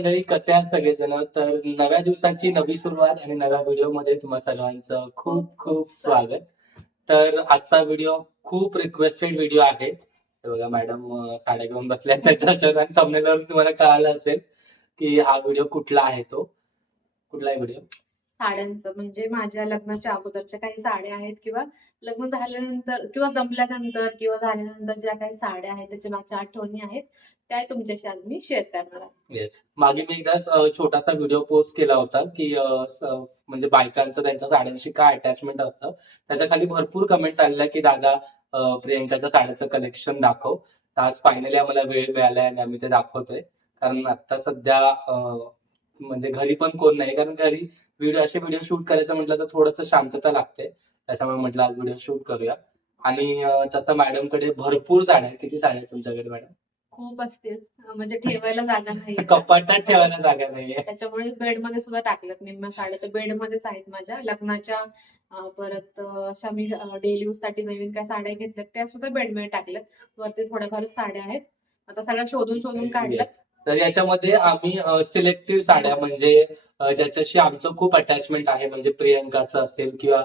मंडळी कसे आहात सगळेजण? तर नव्या दिवसाची नवी सुरुवात आणि नव्या व्हिडिओमध्ये तुम्हा सर्वांचं खूप खूप स्वागत. तर आजचा व्हिडिओ खूप रिक्वेस्टेड व्हिडिओ आहे. बघा मॅडम अं, साड्या घेऊन बसल्या त्याच्यावर थंबनेलवर तुम्हाला कळालं असेल की हा व्हिडिओ कुठला आहे तो. कुठलाही व्हिडिओ? साड्यांचं म्हणजे माझ्या लग्नाच्या अगोदरच्या काही साड्या आहेत किंवा लग्न झाल्यानंतर किंवा जमल्यानंतर किंवा झाल्यानंतर ज्या काही साड्या आहेत त्याच्या मागच्या आठवणी आहेत त्या तुमच्याशी आज मी शेअर करणार आहे. मागे मी एकदा छोटासा व्हिडिओ पोस्ट केला होता की म्हणजे बायकांचं त्यांच्या साड्यांशी काय अटॅचमेंट असतं त्याच्याखाली भरपूर कमेंट्स आलेल्या की दादा प्रियंकाच्या साड्याचं कलेक्शन दाखव. आज फायनली आम्हाला वेळ मिळाला आणि आम्ही ते दाखवतोय. कारण आता सध्या म्हणजे घरी पण कोण नाही. कारण घरी व्हिडिओ असे व्हिडिओ शूट करायचं म्हटलं तर थोडंसं शांतता लागते. त्याच्यामुळे म्हटलं आज व्हिडिओ शूट करूया. आणि तसं मॅडमकडे भरपूर साड्या आहेत. किती साड्या आहेत तुमच्याकडे मॅडम खूप असतील. म्हणजे ठेवायला जागा नाही कपाटात ठेवायला जागा नाहीये. त्याच्यामुळे बेडमध्ये सुद्धा टाकल्यात निम्म्या साड्या. तर बेडमध्येच आहेत माझ्या. लग्नाच्या परत अशा मी डेली यूजसाठी नवीन काय साड्या घेतल्यात त्या सुद्धा बेडमध्ये टाकल्यात. वरती थोड्याफार साड्या आहेत. आता सगळ्या शोधून शोधून काढल्यात. तर याच्यामध्ये आम्ही सिलेक्टिव्ह साड्या म्हणजे ज्याच्याशी आमचं खूप अटॅचमेंट आहे म्हणजे प्रियंकाचं असेल किंवा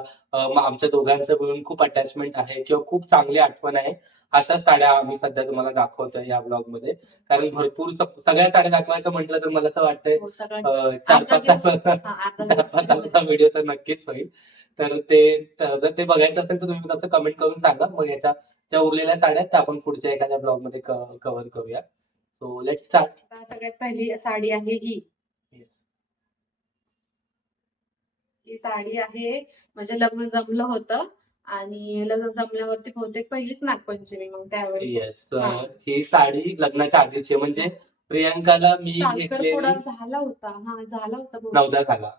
आमच्या दोघांचं मिळून खूप अटॅचमेंट आहे किंवा खूप चांगली आठवण आहे अशा साड्या आम्ही सध्या तुम्हाला दाखवतोय या ब्लॉगमध्ये कारण भरपूर सगळ्या साड्या दाखवायचं म्हटलं तर मला तर वाटतंय हो, चार पाच तासाचा चार पाच तासाचा व्हिडिओ तर नक्कीच होईल. तर ते जर ते बघायचं असेल तर तुम्ही त्याचं कमेंट करून सांगा. मग याच्या ज्या उरलेल्या साड्या आहेत त्या आपण पुढच्या एखाद्या ब्लॉगमध्ये कव्हर करूया. सो लेट स्टार्ट सगळ्यात पहिली साडी आहे ही ही साडी आहे म्हणजे लग्न जमलं होतं आणि लग्न जमल्यावरती बहुतेक पहिलीच नागपंचमी मग त्यावेळेस येस हा. साडी लग्नाच्या आधीची. म्हणजे प्रियंकाला मी घेतलेली झाला होता हा झाला होता बहुतेक. नवदा झाला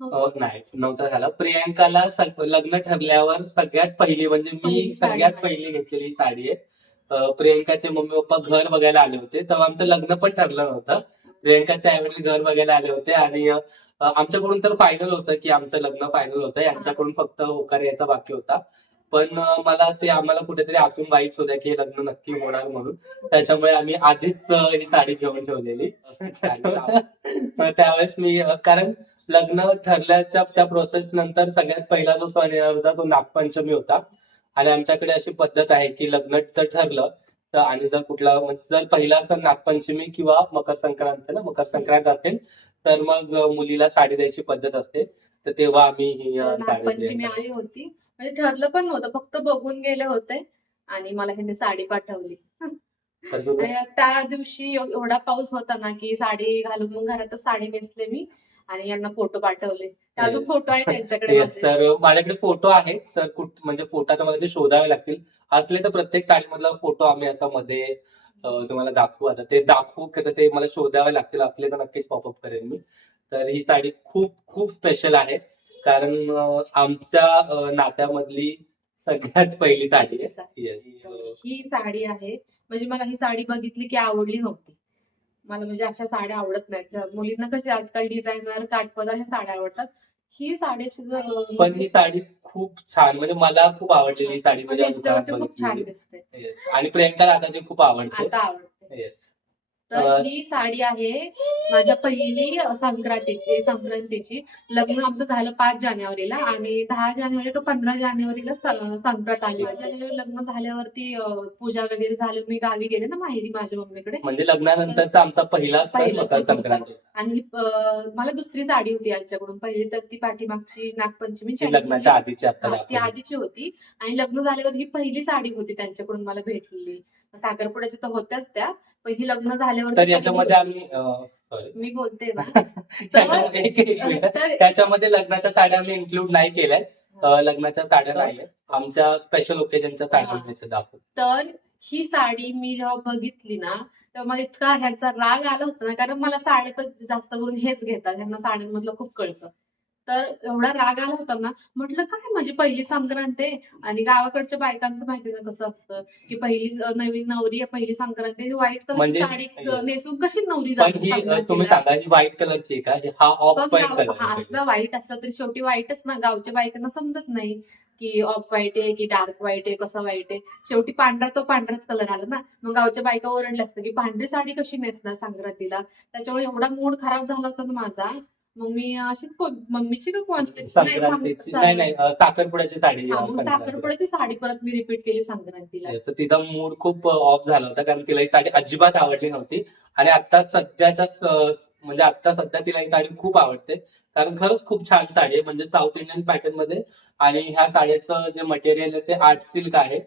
नव्हता. अ, नाही नवदा झाला प्रियंकाला सग- लग्न ठरल्यावर सगळ्यात पहिली म्हणजे मी पहिली साडी सगळ्यात माझी. पहिली घेतलेली साडी आहे प्रियंकाचे मम्मी पप्पा घर बघायला आले होते. तेव्हा आमचं लग्न पण ठरलं नव्हतं. प्रियंकाच्या आईवडील घर बघायला आले होते आणि आमच्याकडून तर फायनल होतं की आमचं लग्न फायनल होतं. यांच्याकडून फक्त होकार यायचा बाकी होता. पण मला ते आम्हाला कुठेतरी आतून वाईट होत्या की हे लग्न नक्की होणार म्हणून. त्याच्यामुळे आम्ही आधीच ही साडी घेऊन ठेवलेली. मग त्यावेळेस मी कारण लग्न ठरल्याच्या त्या प्रोसेस नंतर सगळ्यात पहिला जो सण येणार होता तो नागपंचमी होता. आणि आमच्याकडे अशी पद्धत आहे की लग्न जर ठरलं तर आणि जर कुठला म्हणजे जर पहिला सण नागपंचमी किंवा मकर संक्रांत ना मकर संक्रांत असेल तर मग मुलीला साडी द्यायची पद्धत असते. तर तेव्हा आम्ही ही साडी नागपंचमी. आली होती. म्हणजे ठरलं पण नव्हतं फक्त बघून गेले होते. आणि मला ह्यांनी साडी पाठवली. त्या दिवशी एव- एवढा पाऊस होता ना की साडी घालून मग घरातच साडी नेसले मी. आणि यांना फोटो पाठवले. अजून फोटो आहे त्यांच्याकडे. तर माझ्याकडे फोटो आहेत सर कुठ म्हणजे फोटो आता मला ते शोधावे लागतील. असले तर प्रत्येक साडीमधला फोटो आम्ही आता मध्ये तुम्हाला दाखवू. आता ते दाखवू का तर ते मला शोधावे लागतील. असले तर नक्कीच पॉपअप करेन मी. तर ही साडी खूप खूप स्पेशल आहे. कारण आमच्या नात्यामधली सगळ्यात पहिली साडी आहे. ही साडी आहे. म्हणजे मला ही साडी बघितली की आवडली नव्हती. मला म्हणजे अशा साड्या आवडत नाहीत मुलींना कशी आजकाल डिझायनर काठपदर ह्या साड्या आवडतात ही साडी पण ही साडी खूप छान म्हणजे मला खूप आवडलेली ही साडी म्हणजे खूप छान. दिसते. आणि प्रियंकाला आता ती खूप आवडते आता आवडते. तर ही साडी आहे माझ्या पहिली संक्रांतीची संक्रांतीची. लग्न आमचं झालं पाच जानेवारीला आणि दहा जानेवारी का पंधरा जानेवारीला संक्रांत आली. पाच जानेवारी लग्न झाल्यावरती पूजा वगैरे झाली. मी गावी गेले ना माहेरी माझ्या मम्मीकडे. म्हणजे लग्नानंतरचा आमचा पहिला. संक्रांत. आणि मला दुसरी साडी होती यांच्याकडून पहिली तर ती पाठीमागची नागपंचमीची ती लग्नाच्या आधीची आता हा, ती. आधीची होती. आणि लग्न झाल्यावर ही पहिली साडी होती त्यांच्याकडून मला भेटलेली. साखरपुड्याच्या तर होत्याच त्या पण ही लग्न झाल्यावर तर याच्यामध्ये आम्ही सॉरी मी बोलते ना. एक एक मिनिट. तर त्याच्यामध्ये लग्नाच्या साड्या आम्ही इन्क्लूड नाही केल्या अं, लग्नाच्या साड्या नाहीये आमच्या स्पेशल ओकेजनच्या साड्या हा. दाखवतो तर ही साडी मी जेव्हा बघितली ना तेव्हा मला इतका ह्यांचा राग आला होता ना कारण मला साड्या तर जास्त करून हेच घेतात. ह्यांना साड्यांमधलं खूप कळतं. तर एवढा राग आला होता ना म्हटलं काय माझी पहिली संक्रांत आहे? आणि गावाकडच्या बायकांचं माहिती ना कसं असतं की पहिली नवीन नवरी आहे, पहिली संक्रांत आहे व्हाईट कलरची म्हणजे- साडी नेसून कशी नवरी पण जाते ही अं, तुम्ही संक्रांतीला? सांगा व्हाईट कलरची आहे का? ही- हा ऑफ पण व्हाईट गाव- कलर असलं वाईट असलं तरी शेवटी वाईटच ना गावच्या बायकांना समजत नाही की ऑफ व्हाईट आहे की डार्क व्हाईट आहे कसं व्हाईट आहे. शेवटी पांढरा तो पांढराच कलर आला ना मग गावच्या बायका ओरडल्या असतं की पांढरी साडी कशी नेसणार संक्रांतीला? त्याच्यामुळे एवढा मूड खराब झाला होता ना माझा. मग मी अशी कोण- मम्मीची का कोणती संक्रांतीची. नाही नाही अं, साखरपुड्याची साडी हा, मग. साखरपुड्याची साडी परत मी रिपीट केली संक्रांतीला. तर तिचा मूड खूप ऑफ झाला होता कारण तिला ही साडी अजिबात आवडली नव्हती. आणि आता सध्याच्या स- म्हणजे आता सध्या तिला ही साडी खूप आवडते. कारण खरंच खूप छान साडी आहे. म्हणजे साऊथ इंडियन पॅटर्नमध्ये आणि ह्या साडीचं जे मटेरियल आहे ते आर्ट सिल्क आहे.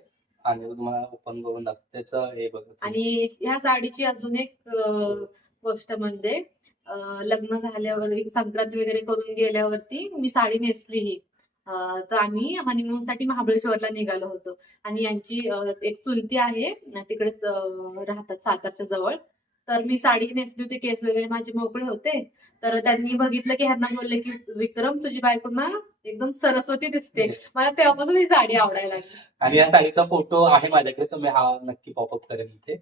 आणि तुम्हाला ओपन करून दाखवतो. त्याचं हे बघा आणि ह्या साडीची अजून एक अं, गोष्ट म्हणजे लग्न झाल्यावर एक संक्रांत वगैरे करून गेल्यावरती मी साडी नेसली ही तर आम्ही हनीमून साठी महाबळेश्वरला निघालो होतो. आणि यांची एक चुलती आहे तिकडेच अं, राहतात सातारच्या जवळ. तर मी साडी नेसली होती केस वगैरे माझे मोकळे होते. तर त्यांनी बघितलं की ह्यांना बोलले की विक्रम तुझी बायको ना एकदम सरस्वती दिसते. मला तेव्हापासून ही साडी आवडायला लागली. आणि या साडीचा फोटो आहे माझ्याकडे मी हा नक्की पॉपअप करेन इथे.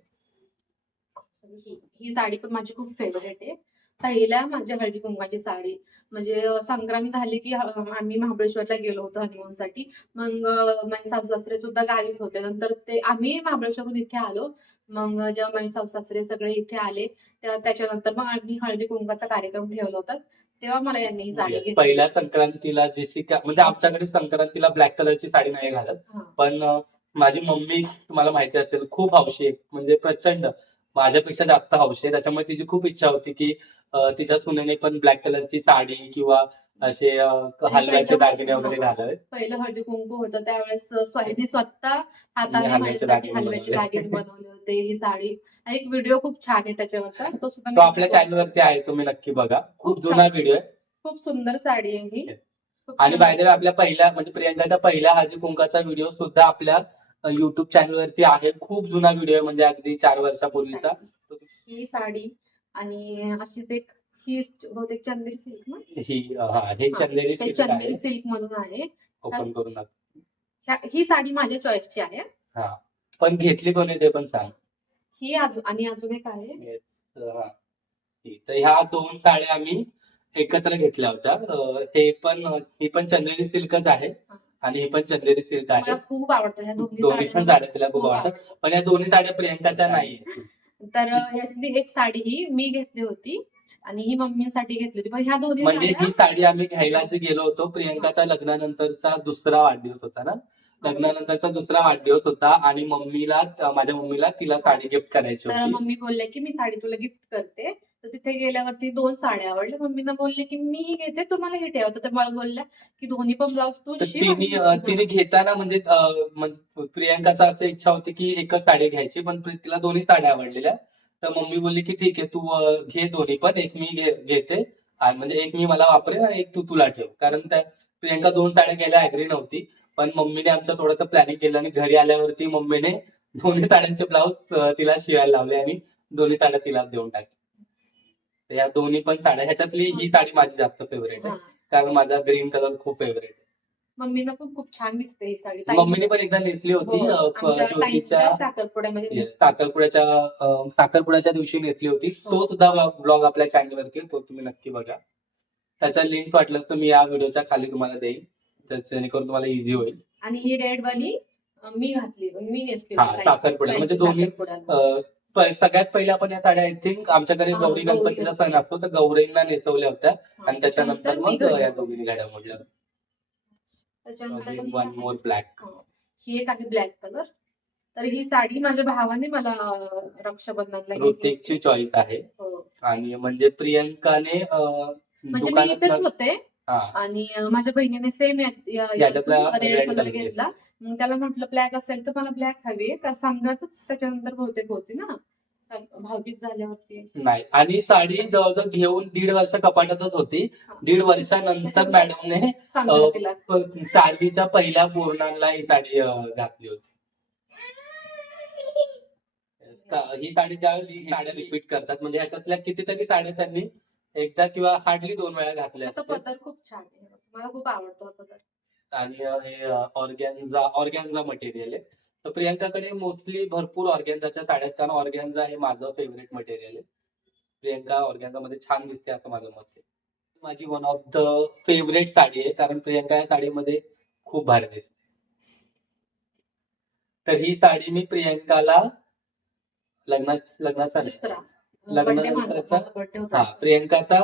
ही साडी पण माझी खूप फेवरेट आहे. पहिल्या माझ्या हळदी कुंकाची साडी. म्हणजे संक्रांत झाली की आम्ही महाबळेश्वरला गेलो होतो हनीमून साठी मग माझे सासू सासरे सुद्धा गावीच होते. नंतर ते आम्ही महाबळेश्वरून इथे आलो. मग जेव्हा माझे सासू सासरे सगळे इथे आले तेव्हा त्याच्यानंतर मग आम्ही हळदी कुंकाचा कार्यक्रम ठेवला होता. तेव्हा मला यांनी ही साडी घेतली. पहिल्या संक्रांतीला जशी का म्हणजे आमच्याकडे संक्रांतीला ब्लॅक कलरची साडी नाही घालत. पण माझी मम्मी तुम्हाला माहिती असेल खूप हौशी म्हणजे प्रचंड. माझ्यापेक्षा जास्त हौशी त्याच्यामुळे तिची खूप इच्छा होती की तिच्या सुनेने पण ब्लॅक कलरची साडी किंवा असे हलव्याचे दागिने वगैरे घालावे पहिलं हळदी कुंकू होतं. त्यावेळेस स्वयंने स्वतः हाताने हलव्याचे माझ्यासाठी हलव्याचे बनवले. दागिने बनवले होते. ही साडी. एक व्हिडिओ खूप छान आहे त्याच्यावरचा. तो सुद्धा आपल्या post- चॅनलवरती आहे. तुम्ही नक्की बघा. खूप जुना. व्हिडिओ आहे. खूप सुंदर साडी आहे ही. आणि छान. बाय द वे आपल्या पहिल्या म्हणजे प्रियंकाच्या पहिल्या हळदी कुंकाचा व्हिडिओ सुद्धा आपल्या युट्यूब चॅनलवरती आहे. खूप जुना व्हिडिओ म्हणजे अगदी चार वर्षापूर्वीचा. ही साडी. आणि अशीच एक ही बहुतेक चंदेरी सिल्क ना? ही हा हे हा, चंदेरी ते सिल्क चंदेरी आहे. सिल्क मधून आहे. ओपन करून दाखव. ह्या- ही साडी माझ्या चॉईसची आहे. पण घेतली कोणी ते पण सांग. ही अजून आणि अजून एक आहे. Yes, हा. ही. तर ह्या दोन साड्या आम्ही एकत्र घेतल्या होत्या. अं, हे पण ही पण चंदेरी सिल्कच आहे हा. आणि ही पण चंदेरी सिल्क आहे. मला खूप आवडतं ह्या दोन्ही दोन्ही पण साड्या. साड्या तिला खूप खूप आवडतात. पण या दोन्ही साड्या प्रियंकाच्या नाही तर ह्यातली एक साडी ही मी घेतली होती आणि ही मम्मीसाठी घेतली होती. पण ह्या दोन्ही म्हणजे साड्या ही साडी आम्ही घ्यायला जे गेलो होतो प्रियंकाचा लग्नानंतरचा दुसरा वाढदिवस होता ना? लग्नानंतरचा दुसरा वाढदिवस होता आणि मम्मीला माझ्या मम्मीला तिला साडी गिफ्ट करायची तर होती. मम्मी बोलले की मी साडी तुला गिफ्ट करते. तर तिथे गेल्यावरती दोन साड्या आवडल्या. मम्मीनं बोलले की मी घेते तुम्हाला हे ठेवतं तर मला बोलल्या की दोन्ही पण ब्लाऊज तू तिने तिने घेताना म्हणजे प्रियंकाचा असं इच्छा होती की एकच साडी घ्यायची पण तिला दोन्ही साड्या आवडलेल्या. तर मम्मी बोलली की ठीक आहे तू घे दोन्ही पण. एक मी घेते. आणि म्हणजे एक मी मला वापरेन आणि एक तू तुला ठेव. कारण त्या प्रियंका दोन साड्या घ्यायला अग्री नव्हती. पण मम्मीने आमचं थोडंसं प्लॅनिंग केलं आणि घरी आल्यावरती मम्मीने दोन्ही साड्यांचे ब्लाऊज तिला शिवायला लावले आणि दोन्ही साड्या तिला देऊन टाकल्या. तर या दोन्ही पण साड्या ह्याच्यातली ही साडी माझी जास्त फेवरेट आहे. कारण माझा ग्रीन कलर खूप फेवरेट आहे. मम्मीनं पण खूप छान दिसते ही साडी. मम्मीने पण एकदा नेसली होती हो, ज्योतीच्या साखरपुड्यामध्ये. साखरपुड्याच्या साखरपुड्याच्या दिवशी नेसली होती. तो हो. सुद्धा ब्लॉग आपल्या चॅनलवरती तो तुम्ही नक्की बघा. त्याचा लिंक वाटलं तर मी या व्हिडिओच्या खाली तुम्हाला देईन. जेणेकरून तुम्हाला इझी होईल. आणि ही रेड वाली मी घातली मी नेसली साखरपुडा. म्हणजे दोन्ही, सगळ्यात पहिले आपण या साड्या आय थिंक आमच्याकडे गौरी गणपतीचा सण असतो तर गौरींना नेसवल्या होत्या. आणि त्याच्यानंतर मी मग या. दोघींनी गाड्या मोडल्या. त्याच्यानंतर वन मोर ब्लॅक हा. एक आहे ब्लॅक कलर तर ही साडी माझ्या भावाने मला रक्षाबंधनला ऋतिकची चॉईस आहे. हो. आणि म्हणजे प्रियंकाने म्हणजे मी इथेच होते. आणि माझ्या बहिणीने सेम रेड कलर घेतला. मग त्याला म्हटलं ब्लॅक असेल तर मला ब्लॅक हवी का सांगतच त्याच्यानंतर बहुतेक होती ना. भाऊबीज झाल्यावरती. नाही. आणि साडी जवळजवळ घेऊन दीड वर्ष कपाटातच होती. दीड वर्षानंतर मॅडमने चांदीच्या पहिल्या पूर्णाला ही साडी घातली होती. ही साडी ज्यावेळी साड्या रिपीट करतात म्हणजे ह्याच्यातल्या कितीतरी साड्या त्यांनी एकदा किंवा हार्डली दोन वेळा आता असतील. पदर खूप छान आहे. मला खूप आवडतो हा पदर आणि अं, हे ऑर्गॅन्झा ऑर्गॅन्झा मटेरियल आहे. तर प्रियंकाकडे मोस्टली भरपूर ऑर्गॅन्झाच्या साड्या आहेत. कारण ऑर्गॅन्झा हे माझं फेवरेट मटेरियल आहे. प्रियंका ऑर्गॅन्झा मध्ये छान दिसते असं माझं मत. आहे माझी one of the favourite sari आहे. कारण प्रियंका या साडीमध्ये खूप भारी दिसते. तर ही साडी मी प्रियंकाला लग्ना लग्नाचा नाही. दुसरा लग्नानंतरचा- हा प्रियंकाचा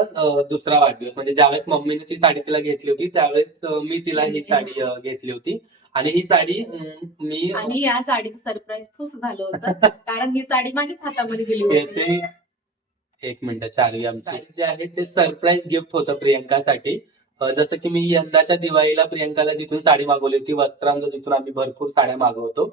दुसरा वाढदिवस. म्हणजे ज्यावेळेस मम्मीने ती साडी तिला घेतली होती त्यावेळेस मी तिला ही साडी घेतली होती. आणि ही साडी मी आणि या साडीचं सरप्राईज खुश झालं होतं. कारण ही साडी माझ्याच हातामध्ये गेली होती. एक मिनिट चारवी आमची. जे आहे ते सरप्राईज गिफ्ट होतं प्रियंकासाठी. जसं की मी यंदाच्या दिवाळीला प्रियंकाला जिथून साडी मागवली होती वस्त्रांचं जिथून आम्ही भरपूर साड्या मागवतो.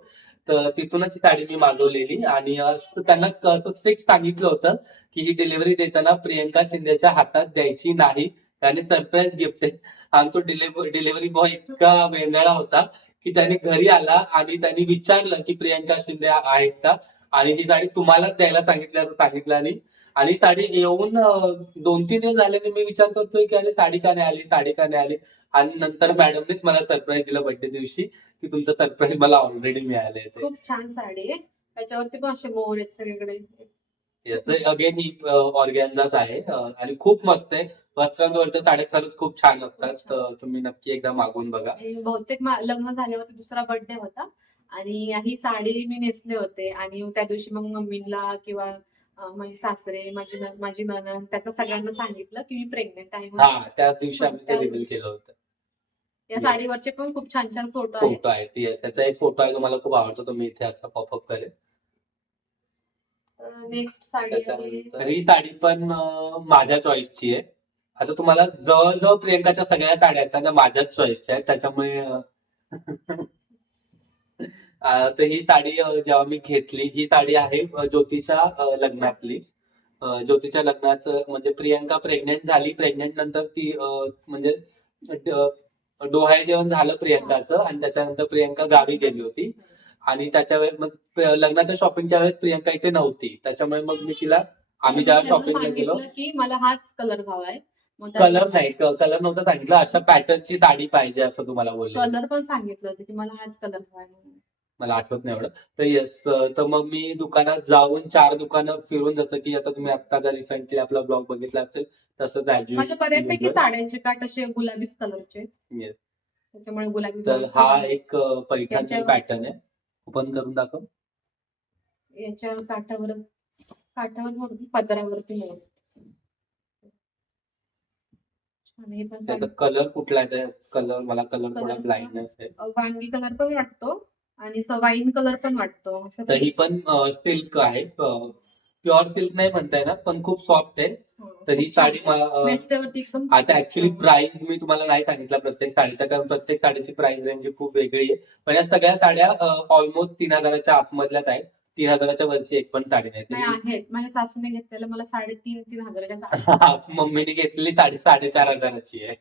तर तिथूनच ही साडी मी मागवलेली आणि त्यांना स्ट्रिक्ट सांगितलं होतं की ही डिलिव्हरी देताना प्रियंका शिंदेच्या हातात द्यायची नाही. त्याने सरप्राईज गिफ्ट आहे. आणि तो डिलिव्हरी बॉय इतका वेंदळा होता की त्याने घरी आला आणि त्यांनी विचारलं की प्रियंका शिंदे आहेत का? आणि ही साडी तुम्हालाच द्यायला सांगितलं असं सांगितलं आणि आणि साडी येऊन दोन तीन दिवस झाल्याने मी विचार करतोय की अरे साडी का नाही आली साडी का नाही आली? आणि नंतर मॅडमनेच मला सरप्राईज दिलं बर्थडे दिवशी की तुमचं सरप्राईज मला ऑलरेडी मिळालंय ते. खूप छान साडी आहे. त्याच्यावरती पण असे मोर आहेत सगळीकडे. याचं अगेन ही ऑर्गॅन्झाच आहे आणि खूप मस्त आहे. वस्त्रांवरच्या साड्या खरंच खूप छान असतात. तुम्ही नक्की एकदा मागून बघा. बहुतेक लग्न झाल्यावरती दुसरा बर्थडे होता. आणि ही साडी मी नेसले होते. आणि त्या दिवशी मग मम्मीला किंवा माझे सासरे माझी न- माझी ननन त्यांना सगळ्यांना सांगितलं की मी प्रेग्नेंट आहे म्हणून. हा त्या दिवशी आम्ही ते रिव्हील केलं होतं. या साडीवरचे पण खूप छान छान फोटो आहेत. फोटो आहे ती त्याचा एक फोटो आहे तो मला खूप आवडतो तो मी इथे असा पॉपअप करेल नेक्स्ट साडी आहे त्याच्यानंतर ही साडी पण अं, माझ्या चॉईसची आहे. आता तुम्हाला जवळजवळ प्रियंकाच्या सगळ्या साड्या आहेत त्या माझ्याच चॉईसच्या आहेत. त्याच्यामुळे अं, तर ही साडी जेव्हा मी घेतली ही साडी आहे ज्योतीच्या लग्नातली. ज्योतीच्या लग्नाचं म्हणजे प्रियंका प्रेग्नेंट झाली प्रेग्नेंट नंतर ती म्हणजे ड- डोहाळे जेवण झालं प्रियंकाचं आणि त्याच्यानंतर प्रियंका गावी गेली होती. आणि त्याच्या वेळेस मग लग्नाच्या शॉपिंगच्या वेळेस प्रियंका इथे नव्हती. त्याच्यामुळे मग मी तिला आम्ही जेव्हा त्यांना शॉपिंगला गेलो की मला हाच कलर हवाय कलर नाही कलर नव्हता सांगितलं. अशा पॅटर्नची साडी पाहिजे असं तुम्हाला बोलले. कलर पण सांगितलं होतं की मला हाच कलर हवाय मला आठवत नाही एवढं. तर येस तर मग मी दुकानात जाऊन चार दुकानं फिरून जसं की आता तुम्ही आत्ताचा रिसेंटली आपला ब्लॉग बघितला असेल as माझ्या बऱ्यापैकी. साड्यांचे काट असे गुलाबीच कलरचे Yes. त्याच्यामुळे गुलाबी तर हा. एक अं, त्याच्यावर- पॅटर्न आहे. ओपन करून दाखव. याच्या काठावर काठावर वरती पदरावरती छान हे पण त्याचा कलर कुठला आहे? कलर मला कलर थोडा ब्लाइंडनेस आहे. अ, वांगी कलर पण वाटतो. आणि वाईन कलर पण वाटतो. असं तर ही पण सिल्क आहे. प्युअर सिल्क नाही म्हणता येणार पण खूप सॉफ्ट आहे. हो, तर ही साडी छान. मला अं, नेसल्यावरती एकदम आता ऍक्च्युली प्राइस मी तुम्हाला नाही सांगितलं प्रत्येक साडीचा कारण प्रत्येक साडीची प्राइस रेंज खूप वेगळी आहे. पण या सगळ्या साड्या ऑलमोस्ट तीन हजाराच्या आतमधल्याच आहेत. तीन हजाराच्या वरची एक पण साडी नाही. नाही आहेत. माझ्या सासूने घेतलेलं मला साडेतीन तीन हजाराच्या साड्या मम्मीने घेतलेली साडी साडेचार हजाराची आहे.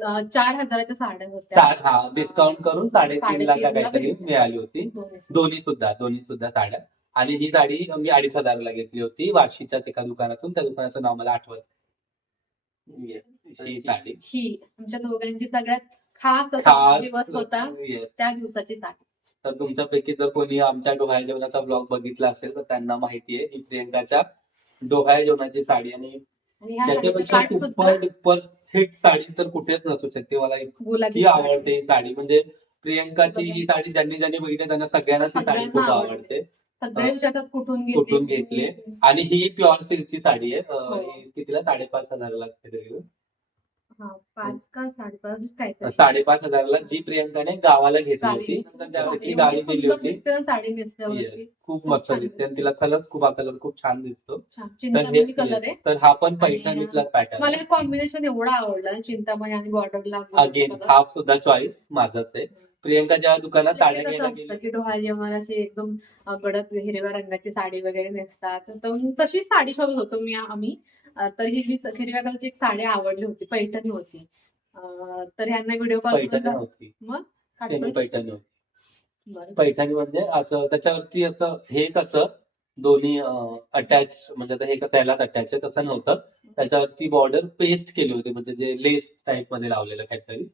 चार हजाराच्या साड्या होत्या. हा डिस्काउंट करून साडेतीन लाख काहीतरी. मिळाली होती. दोन्ही सुद्धा. दोन्ही सुद्धा साड्या. आणि ही साडी मी अडीच हजाराला घेतली होती. वाशीच्याच एका दुकानातून. त्या दुकानाचं नाव मला आठवत ही साडी. ही आमच्या दोघांची सगळ्यात खास दिवस होता. त्या दिवसाची साडी. तर तुमच्यापैकी जर कोणी आमच्या डोहाळे जेवणाचा ब्लॉग बघितला असेल तर त्यांना माहिती आहे ही प्रियंकाच्या डोहाळे जेवणाची साडी आणि त्याच्यापेक्षा सुपर डुपर हिट साडी तर कुठेच नसू शकते मला. इतकी आवडते ही साडी. म्हणजे प्रियंकाची ही साडी ज्यांनी ज्यांनी बघितली त्यांना सगळ्यांनाच ही साडी सगळ्यांना खूप आवडते. सगळे विचारतात कुठून घेतली कुठून घेतली? आणि ही प्युअर सिल्कची साडी आहे. हो. कितीला? साडेपाच हजाराला लागते पाच का साडेपाच काहीतरी. साडेपाच हजाराला जी प्रियंकाने गावाला घेतली. होती नंतर ज्यावेळी ती एवढी गावी गेली सुंदर होती साडी नेसल्यावरती. खूप मस्त दिसते आणि. तिला कलर खूप हा कलर खूप छान दिसतो. तर चिंतामणी हे कलर आहे. तर हा पण पैठणीतला पॅटर्न मला कॉम्बिनेशन एवढा आवडला चिंतामणी आणि बॉर्डरला अगेन हा सुद्धा चॉईस माझाच आहे. प्रियंका जेव्हा दुकानात साड्या घ्यायला गेली की डोहाळ अशी एकदम अ, गडद हिरव्या रंगाची साडी वगैरे नेसतात तर मग तशी साडी शोधत होतो मी आम्ही. तर हिरवी हिरव्या कलरची एक साडी आवडली होती पैठणी होती. तर ह्यांना व्हिडिओ कॉल पैठणी होती मग सेमी पैठणी होती. पैठणी म्हणजे असं त्याच्यावरती असं हे कसं दोन्ही अटॅच म्हणजे आता हे कसं यालाच अटॅच आहे तसं नव्हतं. त्याच्यावरती बॉर्डर पेस्ट केली होती म्हणजे जे लेस टाईपमध्ये लावलेलं काहीतरी.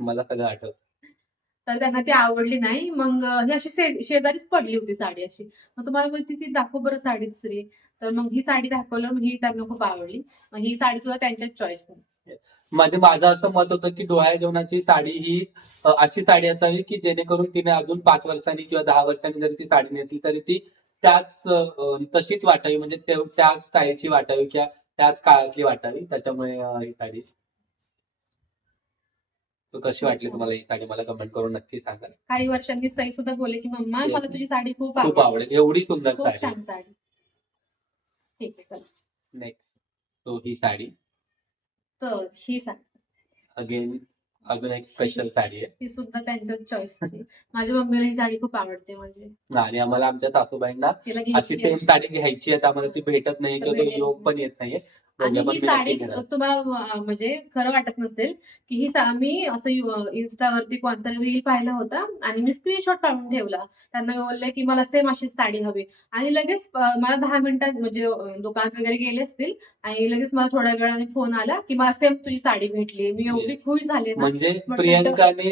मला सगळं आठवत तर त्यांना ती आवडली नाही. मग ही अशी शेजारीच पडली होती साडी अशी. मग तुम्हाला बोलती ती दाखव बरं साडी दुसरी. तर मग ही साडी दाखवलं मग ही त्यांना खूप आवडली. मग ही साडी सुद्धा त्यांच्याच चॉईस म्हणजे माझं असं मत होतं की डोहाळ्या जेवणाची साडी ही अशी साडी असावी की जेणेकरून तिने अजून पाच वर्षांनी किंवा दहा वर्षांनी जरी ती साडी नेसली तरी ती त्याच तशीच वाटावी. म्हणजे त्याच स्टाईलची वाटावी किंवा त्याच काळातली वाटावी. त्याच्यामुळे ही साडी तो कशी वाटली तुम्हाला ही साडी? मला कमेंट करून नक्की सांगा. काही वर्षांनी सई सुद्धा बोलले की मम्मा Yes, मला ma'am. तुझी साडी खूप खूप आवडली. आवडेल. एवढी सुंदर खूप साडी. छान साडी. ठीक आहे चला. नेक्स्ट सो ही साडी. तर ही साडी. अगेन अजून एक स्पेशल साडी आहे. ही सुद्धा त्यांच्या चॉईसची माझ्या मम्मीला ही साडी खूप आवडते म्हणजे. आणि आम्हाला आमच्या सासूबाईंना तिला अशी घ्यायची सेम साडी घ्यायची आहे त्यामध्ये ती भेटत नाही किंवा तो भेटेल. योग पण येत नाहीये. आणि ही साडी. तुम्हाला म्हणजे खरं वाटत नसेल की ही मी असं इन्स्टावरती कोणता रील पाहिला होता आणि मी स्क्रीनशॉट काढून ठेवला. त्यांना बोलले की मला सेम अशीच साडी हवी. आणि लगेच मला दहा मिनिटात म्हणजे दुकानात वगैरे गेले असतील आणि लगेच मला थोड्या वेळाने फोन आला की मला सेम तुझी साडी भेटली. मी एवढी खुश झाले ना. म्हणजे प्रियंकाने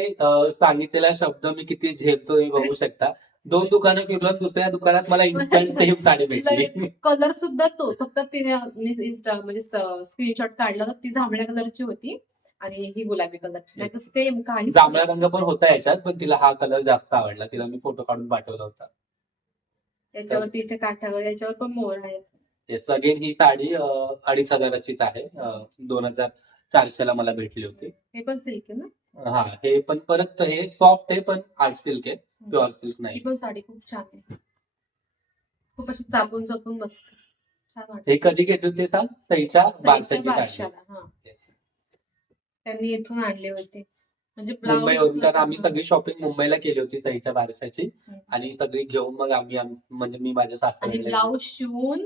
सांगितलेला शब्द मी किती झेपतो हे बघू शकता. दोन दुकानं फिरलो दुसऱ्या दुकानात मला इन्स्टंट सेम साडी भेटली. कलर सुद्धा तो. फक्त तिने इन्स्टा म्हणजे स्क्रीनशॉट काढला तर ती जांभळ्या कलरची होती आणि ही गुलाबी कलरची सेम काही जांभळा रंग पण होता याच्यात पण तिला हा कलर जास्त आवडला. तिला मी फोटो काढून पाठवला होता. याच्यावरती इथे काठावर याच्यावर पण मोर आहेत. येस अगेन ही साडी अडीच हजाराचीच आहे. दोन हजार चारशेला मला भेटली होती. हे पण सिल्क आहे ना? हा हे पण परत हे सॉफ्ट आहे पण आर्ट सिल्क आहे. प्युअर सिल्क ही नाही. पण साडी खूप छान आहे. खूप अशी चापून चापून छान वाटते. हे कधी घेतली होती सांग? सईच्या बारशाची साडी. बारशाला, हा. Yes. त्यांनी इथून आणले होते. म्हणजे मुंबईवरून ब्लाऊज कारण आम्ही सगळी शॉपिंग मुंबईला केली होती सईच्या बारशाची. हम्म. आणि सगळी घेऊन मग आम्ही आम- म्हणजे मी माझ्या आणि सासऱ्याला ब्लाऊज शिवून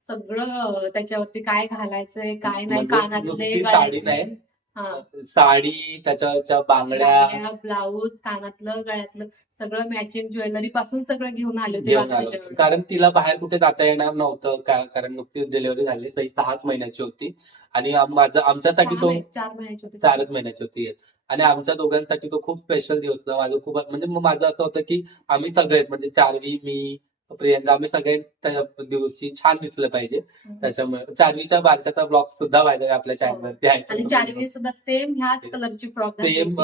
सगळं त्याच्यावरती काय घालायचंय काय नाही म्हणजे कानातले नुसती साडी गळ्यातले. हा. साडी त्याच्यावरच्या बांगड्या. ब्लाऊज कानातलं गळ्यातलं सगळं मॅचिंग ज्वेलरी पासून सगळं घेऊन आले होते घेऊन आलो बारशाच्या होतो. वेळी. कारण तिला बाहेर कुठे जाता येणार नव्हतं का- कारण नुकतीच डिलिव्हरी झाली. सई सहाच महिन्याची होती. आणि आम- माझं आमच्यासाठी सहा तो महिने- चार महिन्याची होती. चारच महिन्याची होती. आणि आमच्या दोघांसाठी तो खूप स्पेशल दिवस होता. माझं खूप म्हणजे मग माझं असं होतं की आम्ही सगळेच म्हणजे चारवी मी प्रियंका आम्ही सगळे त्या दिवशी छान दिसलं पाहिजे. त्याच्यामुळे चारवीच्या बारशाचा ब्लॉग सुद्धा पाहिजे आपल्या चॅनल वरती. आणि आहे चारवी सुद्धा सेम ह्याच कलरची फ्रॉक सेम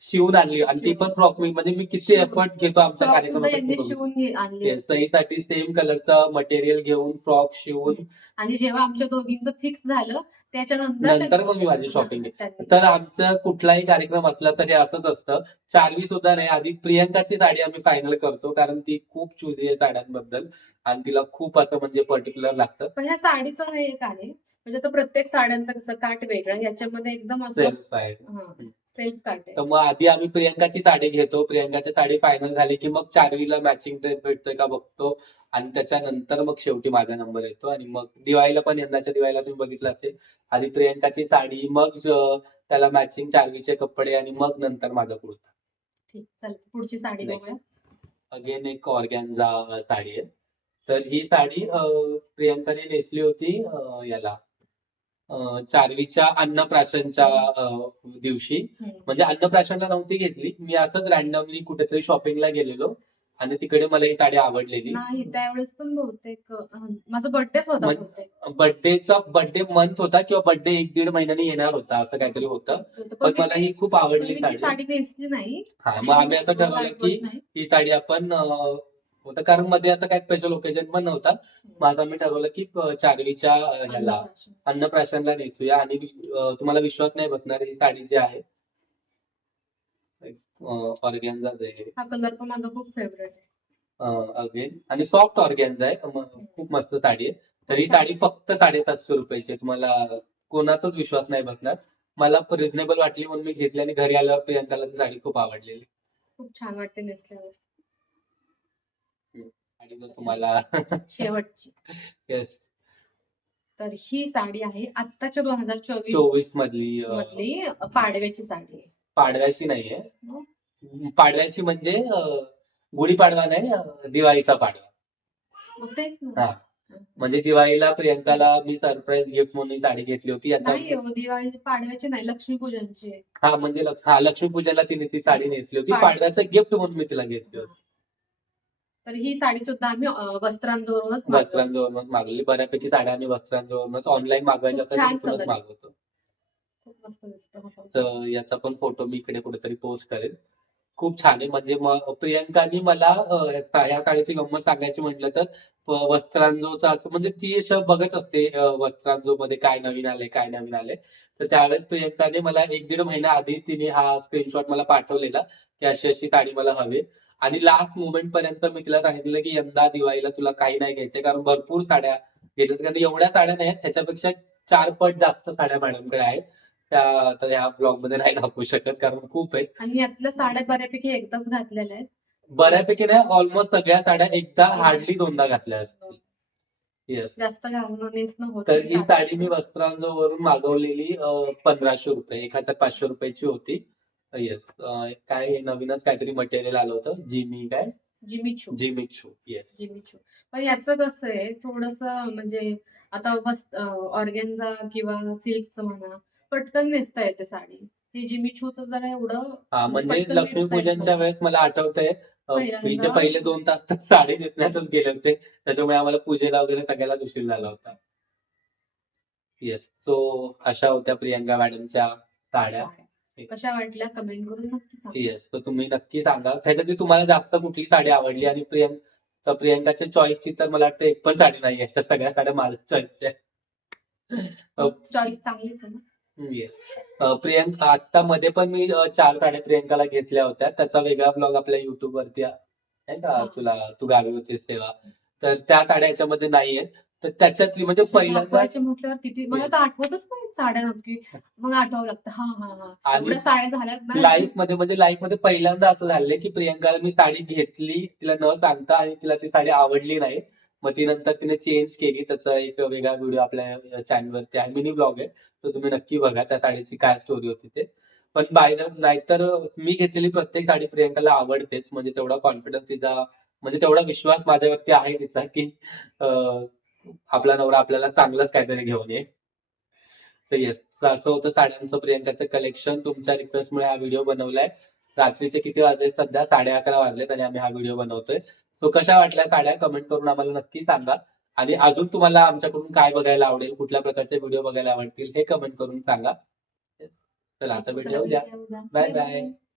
शिवून आणली. आणि ती पण फ्रॉक मी म्हणजे मी किती. एफर्ट घेतो आमच्या फ्रॉक सुद्धा यांनी कार्यक्रमात शिवून घे- आणली होती. सईसाठी सेम कलरचं मटेरियल घेऊन फ्रॉक शिवून. आणि जेव्हा आमच्या दोघींचं फिक्स झालं त्याच्यानंतर नंतर मग मी माझी shopping त्यांनी- तर आमचं कुठलाही कार्यक्रम असला तर हे असंच असतं. चारवी सुद्धा नाही. आधी प्रियंकाची साडी आम्ही फायनल करतो कारण ती खूप चुजी आहे साड्यांबद्दल. आणि तिला खूप असं म्हणजे पर्टिक्युलर लागतं. पण ह्या साडीचं हे एक आहे. म्हणजे आता प्रत्येक साड्यांचं कसं काट वेगळं याच्यामध्ये एकदम असं सेल्फ आहे सेल्फ काट तर मग आधी आम्ही प्रियंकाची साडी घेतो. प्रियंकाची साडी फायनल झाली की मग चारवीला मॅचिंग ड्रेस भेटतोय का बघतो. आणि त्याच्यानंतर मग शेवटी माझा नंबर येतो. आणि मग दिवाळीला पण यंदाच्या दिवाळीला तुम्ही बघितलं असेल. आधी प्रियंकाची साडी मग त्याला मॅचिंग चारवीचे कपडे आणि मग नंतर माझा कुर्ता. ठीक चल पुढची साडी. बघूया. अगेन एक ऑर्गॅन्झा साडी आहे. तर ही साडी प्रियंकाने नेसली होती याला. चारवीच्या अन्नप्राशनच्या दिवशी. म्हणजे अन्नप्राशनला नव्हती घेतली. मी असंच रॅन्डमली कुठेतरी शॉपिंगला गेलेलो. आणि तिकडे मला ही साडी आवडलेली. नाही त्यावेळेस पण बहुतेक माझा बर्थडेच होता म्हण- बहुतेक. बर्थडेचा बर्थडे मंथ होता किंवा बर्थडे एक दीड महिन्याने येणार होता असं काहीतरी होतं. पण पण मी- मला ही खूप पण आवडली मी ती साडी. साडी नेसली नाही. हा मग आम्ही असं ठरवलं की. ही साडी आपण अं, होतं. कारण मध्ये आता काही स्पेशल ओकेजन पण नव्हता. माझं आम्ही ठरवलं की अं, ह्याला अन्नप्राशन. अन्नप्राशनला नेसूया आणि तुम्हाला विश्वास नाही बसणार ही साडी जी आहे. हा कलर पण माझा खूप फेवरेट आहे. अगेन. आणि सॉफ्ट ऑर्गॅन्झा आहे. खूप मस्त साडी आहे. तर ही साडी फक्त साडेसातशे रुपयाची तुम्हाला कोणाचाच विश्वास नाही बसणार. मला रिझनेबल वाटली म्हणून मी घेतली आणि घरी आल्यावर प्रियंकाला ती साडी खूप आवडलेली. खूप छान वाटते नेसल्यावर. आणि जर तुम्हाला शेवटची. येस तर ही साडी आहे आत्ताच्या दोन हजार चोवीस चोवीस मधली अं, मधली पाडव्याची साडी आहे. पाडव्याची नाहीये. मग? पाडव्याची म्हणजे अं, गुढीपाडवा नाही अं, दिवाळीचा पाडवा. मग तेच ना. हा. म्हणजे दिवाळीला प्रियंकाला मी सरप्राईज गिफ्ट म्हणून ही साडी घेतली होती. याचा नाही हो, दिवाळीची पाडव्याची नाही लक्ष्मीपूजनची आहे. हा म्हणजे लक्ष- हा लक्ष्मीपूजनला तिने ती साडी नेसली होती. पाड- पाडव्याचं गिफ्ट म्हणून मी तिला घेतली होती. तर ही साडी सुद्धा आम्ही वस्त्रांजवळूनच मागवली. वस्त्रांजवळूनच मागवली बऱ्यापैकी साड्या आम्ही वस्त्रांजवळूनच ऑनलाईन मागवायच्या. मागवतो. तर याचा पण फोटो मी इकडे कुठेतरी पोस्ट करेन खूप छान आहे म्हणजे प्रियंकानी मला या साडीची गंमत सांगायची म्हटलं तर वस्त्रांजोचं असं म्हणजे ती बघत असते वस्त्रांजो मध्ये काय नवीन आले काय नवीन आले तर त्यावेळेस प्रियंकाने मला एक दीड महिना आधी तिने हा स्क्रीनशॉट मला पाठवलेला की अशी अशी साडी मला हवी आणि लास्ट मोमेंट पर्यंत मी तिला सांगितलं की यंदा दिवाळीला तुला काही नाही घ्यायचंय कारण भरपूर साड्या घेतल्यात कारण एवढ्या साड्या नाहीत ह्याच्यापेक्षा चार पट जास्त साड्या मॅडमकडे आहेत. त्या आता ह्या ब्लॉगमध्ये नाही दाखवू शकत कारण खूप आहेत. आणि यातल्या साड्या बऱ्यापैकी एकदाच घातलेल्या आहेत. बऱ्यापैकी नाही ऑलमोस्ट सगळ्या साड्या एकदा हार्डली दोनदा घातल्या असतील. येस जास्त घालणं नेसणं होत तर ही साडी. मी वस्त्रांजो वरून मागवलेली पंधराशे रुपये एक हजार पाचशे रुपयाची होती. येस काय नवीनच काहीतरी मटेरियल आलं होतं? जिमी काय जिमिचू जिमिचू येस जिमिचू पण याचं कसं आहे थोडस म्हणजे आता वस्त ऑर्गेन्झा किंवा सिल्कचं म्हणा पटकन नेसता येते साडी. हे जिमिचूचं जरा एवढं हा म्हणजे पटकन लक्ष्मी नेसता येत. पूजनच्या. वेळेस मला आठवतंय अं, पहिल्यांदा- पहिले दोन तास तर साडी नेसण्यातच गेले होते. त्याच्यामुळे आम्हाला पूजेला वगैरे सगळ्यालाच उशीर झाला होता. येस सो अशा होत्या प्रियंका मॅडमच्या साड्या. साड्या. कशा वाटल्या? कमेंट करून नक्की सांगा. येस तर तुम्ही नक्की सांगा. त्याच्यातली तुम्हाला जास्त कुठली साडी आवडली? आणि प्रियंका प्रियंकाच्या चॉईसची तर मला वाटतं एक पण साडी नाही आहे सगळ्या साड्या माझ्या चॉईसच्या चॉईस चांगलीच आहे ना. प्रियंका आता मध्ये पण मी अ, चार साड्या प्रियंकाला घेतल्या होत्या. त्याचा वेगळा ब्लॉग आपल्या युट्यूब वरती आहे का हा. तुला तू गावी होतीस तेव्हा. तर त्या साड्या याच्यामध्ये नाहीयेत. तर त्याच्यातली म्हणजे पहिल्यांदा दाखवायचे म्हटल्यावर किती? मला तर आठवतच नाही साड्या नक्की. मग आठवावं लागतं. हा हा हा. आणि एवढ्या साड्या झाल्यात ना. लाईफमध्ये म्हणजे लाईफमध्ये पहिल्यांदा असं झालंय की प्रियंकाला मी साडी घेतली तिला न सांगता आणि तिला ती साडी आवडली नाही. मग ती नंतर तिने चेंज केली. त्याचा एक वेगळा व्हिडिओ आपल्या चॅनल वरती आहे. मिनी ब्लॉग आहे. तो तुम्ही नक्की बघा. त्या साडीची काय स्टोरी होती ते. पण बाय नाहीतर मी घेतलेली प्रत्येक साडी प्रियंकाला आवडतेच. म्हणजे तेवढा कॉन्फिडन्स तिचा म्हणजे तेवढा विश्वास माझ्यावरती आहे तिचा की अं, आपला नवरा आपल्याला चांगलंच काहीतरी घेऊन येईल तर येस असं होतं साड्यांचं प्रियंकाचं कलेक्शन तुमच्या रिक्वेस्टमुळे हा व्हिडिओ बनवलाय. रात्रीचे किती वाजले सध्या साडे अकरा वाजलेत आणि आम्ही हा व्हिडिओ बनवतोय. सो कशा वाटल्या साड्या? कमेंट करून आम्हाला नक्की सांगा. आणि अजून तुम्हाला आमच्याकडून काय बघायला आवडेल? कुठल्या प्रकारचे व्हिडिओ बघायला आवडतील? हे कमेंट करून सांगा. चला आता भेटूया उद्या. Bye bye